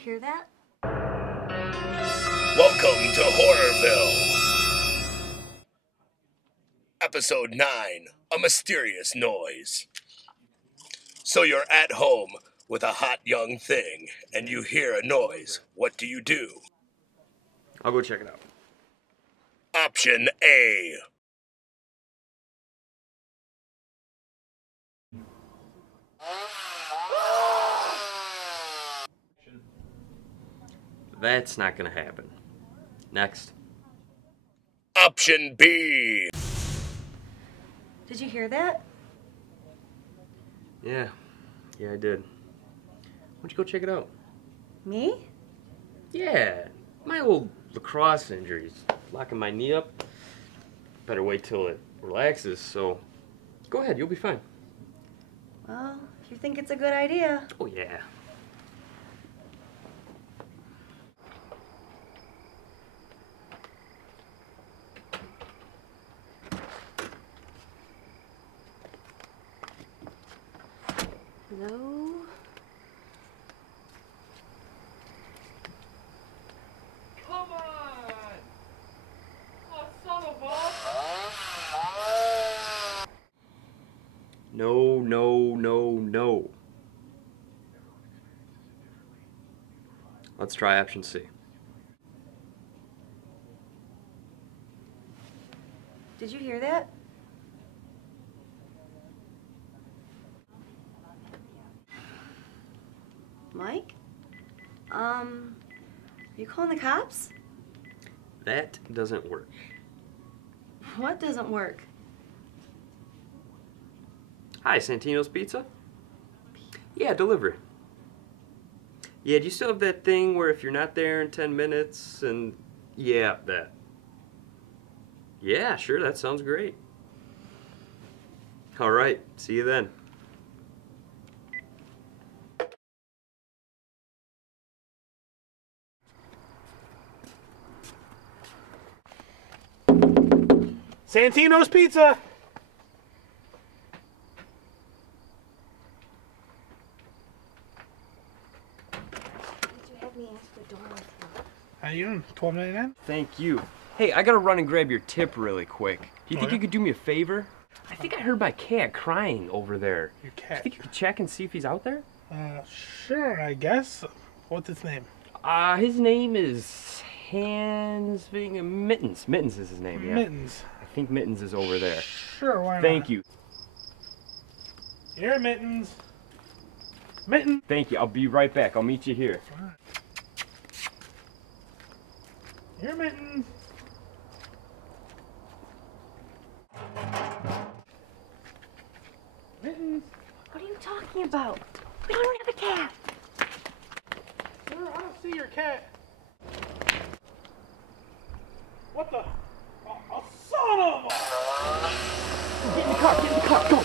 hear that? Welcome to Horrorville. Episode 9, A Mysterious Noise. So you're at home with a hot young thing, and you hear a noise. What do you do? I'll go check it out. Option A. That's not gonna happen. Next. Option B. Did you hear that? Yeah, I did. Why don't you go check it out? Me? Yeah, my old lacrosse injury's locking my knee up. Better wait till it relaxes, so go ahead, you'll be fine. Well, if you think it's a good idea. Oh yeah. Hello? Come on! Oh, son of a... No, no, no, no. Let's try option C. Did you hear that? Mike? Are you calling the cops? That doesn't work. What doesn't work? Hi, Santino's Pizza? Yeah, delivery. Yeah, do you still have that thing where if you're not there in 10 minutes and... Yeah, that. Yeah, sure, that sounds great. All right, see you then. Santino's Pizza! Did you have me ask the door with you? How you doing? $12.99? Thank you. Hey, I gotta run and grab your tip really quick. Do you think Okay. you could do me a favor? I think I heard my cat crying over there. Your Do you cat. think you could check and see if he's out there? Sure, I guess. What's its name? His name is Mittens. Mittens is his name, yeah. Mittens. I think Mittens is over there. Sure, why not? Thank you. Here, Mittens. Mittens. Thank you. I'll be right back. I'll meet you here. Here, Mittens. Mittens. What are you talking about? We don't have a cat. Sir, I don't see your cat. What the? Oh, son of a... Get in the car. Go.